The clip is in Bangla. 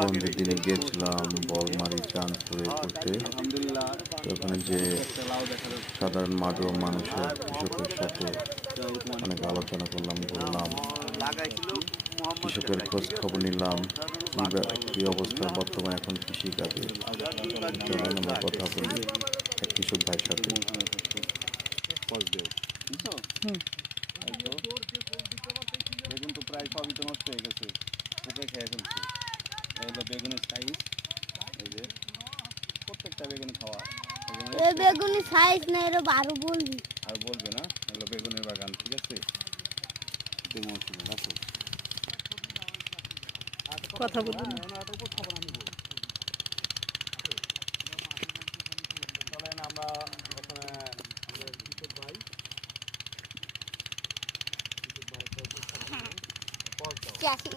বন্ধের দিনে গিয়েছিলাম বলমারি চাঁদপুরে ঘুরতে। তো ওখানে যে সাধারণ মানুষের কৃষকের সাথে অনেক আলোচনা করলাম, ঘুরলাম, কৃষকের খোঁজ খবর নিলাম, কি অবস্থা বর্তমানে এখন কৃষিকাজে। চলেন আমরা কথা বলি এক কৃষক ভাইয়ের সাথে। বেগুন তো প্রায় সবই তো নষ্ট হয়ে গেছে, পোকে খেয়ে ফেলছে। এগুলো বেগুনের সাইজ, এই যে প্রত্যেকটা বেগুন খাওয়া। বেগুনের সাইজ না, এর বারো বলবি আর বলবে না, এগুলো বেগুনের বাগান, ঠিক আছে। কথা বলুন। চলেন আমরা প্রথমে কৃষক ভাই চাষি